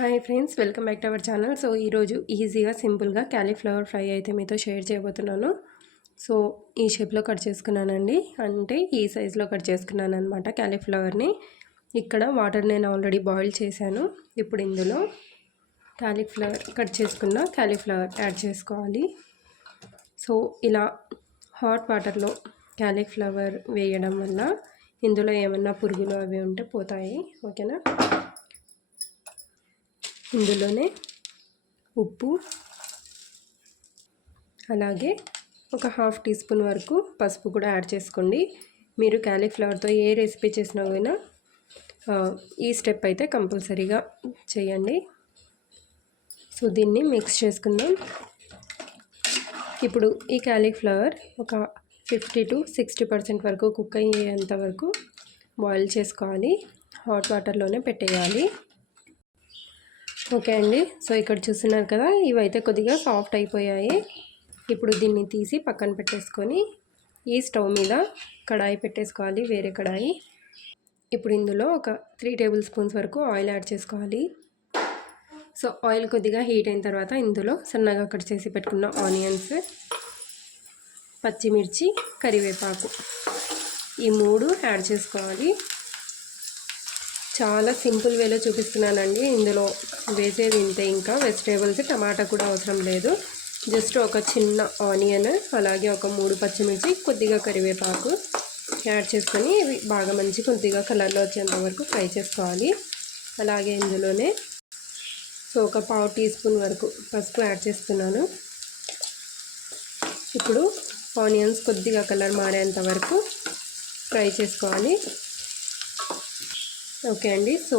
Hi friends, welcome back to our channel. So ఈరోజు ఈజీగా సింపుల్గా క్యాలీఫ్లవర్ ఫ్రై అయితే మీతో షేర్ చేయబోతున్నాను. సో ఈ షేప్లో కట్ చేసుకున్నానండి, అంటే ఈ సైజులో కట్ చేసుకున్నాను అనమాట క్యాలీఫ్లవర్ని. ఇక్కడ వాటర్ నేను ఆల్రెడీ బాయిల్ చేశాను. ఇప్పుడు ఇందులో కట్ చేసుకున్న క్యాలీఫ్లవర్ యాడ్ చేసుకోవాలి. సో ఇలా హాట్ వాటర్లో క్యాలీఫ్లవర్ వేయడం వల్ల ఇందులో ఏమన్నా పురుగులు అవి ఉంటే పోతాయి. ఓకేనా. ఇందులోనే ఉప్పు, అలాగే ఒక హాఫ్ టీ స్పూన్ వరకు పసుపు కూడా యాడ్ చేసుకోండి. మీరు క్యాలీఫ్లవర్తో ఏ రెసిపీ చేసినా కూడా ఈ స్టెప్ అయితే కంపల్సరీగా చేయండి. సో దీన్ని మిక్స్ చేసుకుందాం. ఇప్పుడు ఈ క్యాలీఫ్లవర్ ఒక 50 to 60% వరకు కుక్ అయ్యేంత వరకు బాయిల్ చేసుకోవాలి. హాట్ వాటర్లోనే పెట్టేయాలి. ఓకే అండి. సో ఇక్కడ చూస్తున్నారు కదా, ఇవైతే కొద్దిగా సాఫ్ట్ అయిపోయాయి. ఇప్పుడు దీన్ని తీసి పక్కన పెట్టేసుకొని ఈ స్టవ్ మీద కడాయి పెట్టేసుకోవాలి, వేరే కడాయి. ఇప్పుడు ఇందులో ఒక 3 టేబుల్ స్పూన్స్ వరకు ఆయిల్ యాడ్ చేసుకోవాలి. సో ఆయిల్ కొద్దిగా హీట్ అయిన తర్వాత ఇందులో సన్నగా కట్ చేసి పెట్టుకున్న ఆనియన్స్, పచ్చిమిర్చి, కరివేపాకు ఈ 3 యాడ్ చేసుకోవాలి. చాలా సింపుల్ వేలో చూపిస్తున్నానండి. ఇందులో వేసేది ఇంతే, ఇంకా వెజిటేబుల్స్ టమాటా కూడా అవసరం లేదు. జస్ట్ ఒక చిన్న ఆనియన్, అలాగే ఒక 3 పచ్చిమిర్చి, కొద్దిగా కరివేపాకు యాడ్ చేసుకొని ఇవి బాగా మంచి కొద్దిగా కలర్లో వచ్చేంత వరకు ఫ్రై చేసుకోవాలి. అలాగే ఇందులోనే ఒక పావు టీ స్పూన్ వరకు పసుపు యాడ్ చేస్తున్నాను. ఇప్పుడు ఆనియన్స్ కొద్దిగా కలర్ మారేంత వరకు ఫ్రై చేసుకోవాలి. ఓకే అండి. సో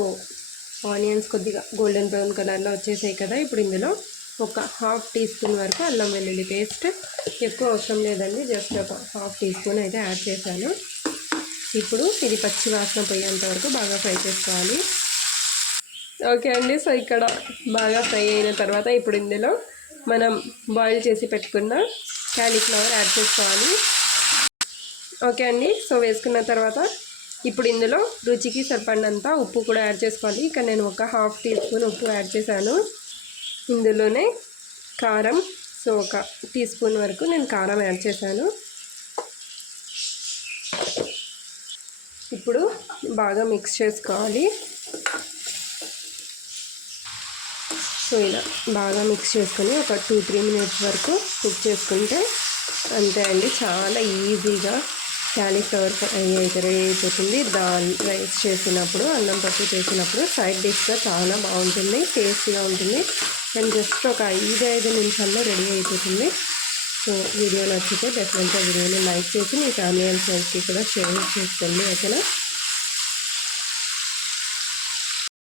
ఆనియన్స్ కొద్దిగా గోల్డెన్ బ్రౌన్ కలర్లో వచ్చేసాయి కదా. ఇప్పుడు ఇందులో ఒక హాఫ్ టీ స్పూన్ వరకు అల్లం వెల్లుల్లి పేస్ట్, ఎక్కువ అవసరం లేదండి, జస్ట్ ఒక హాఫ్ టీ స్పూన్ అయితే యాడ్ చేశాను. ఇప్పుడు ఇది పచ్చి వాసన పోయేంత వరకు బాగా ఫ్రై చేసుకోవాలి. ఓకే అండి. సో ఇక్కడ బాగా ఫ్రై అయిన తర్వాత ఇప్పుడు ఇందులో మనం బాయిల్ చేసి పెట్టుకున్న క్యాలీఫ్లవర్ యాడ్ చేసుకోవాలి. ఓకే అండి. సో వేసుకున్న తర్వాత ఇప్పుడు ఇందులో రుచికి సరిపడినంత ఉప్పు కూడా యాడ్ చేసుకోవాలి. ఇక్కడ నేను ఒక హాఫ్ టీ స్పూన్ ఉప్పు యాడ్ చేశాను. ఇందులోనే కారం, సో ఒక టీ స్పూన్ వరకు నేను కారం యాడ్ చేశాను. ఇప్పుడు బాగా మిక్స్ చేసుకోవాలి. సో ఇలా బాగా మిక్స్ చేసుకొని ఒక 2-3 మినిట్స్ వరకు కుక్ చేసుకుంటే అంతే అండి, చాలా ఈజీగా క్యాలీఫ్లవర్ ఫ్రై అయితే రెడీ అయిపోతుంది. దాల్ రైస్ చేసినప్పుడు, అన్నం పప్పు చేసినప్పుడు సైడ్ డిష్గా చాలా బాగుంటుంది, టేస్టీగా ఉంటుంది. అండ్ జస్ట్ ఒక 5 నిమిషాల్లో రెడీ అయిపోతుంది. సో వీడియో నచ్చితే డెఫినెట్గా వీడియోని లైక్ చేసి మీ ఫ్యామిలీ అండ్ ఫ్రెండ్స్కి కూడా షేర్ చేసుకోండి. ఓకేనా.